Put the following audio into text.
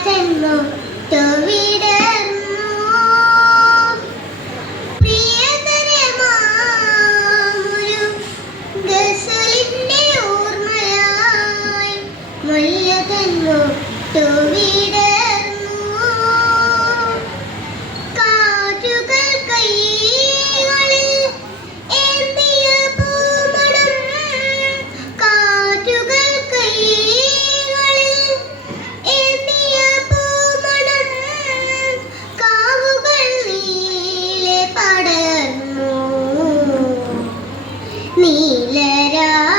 രാജന്മോ ചൊവിട നീലരാ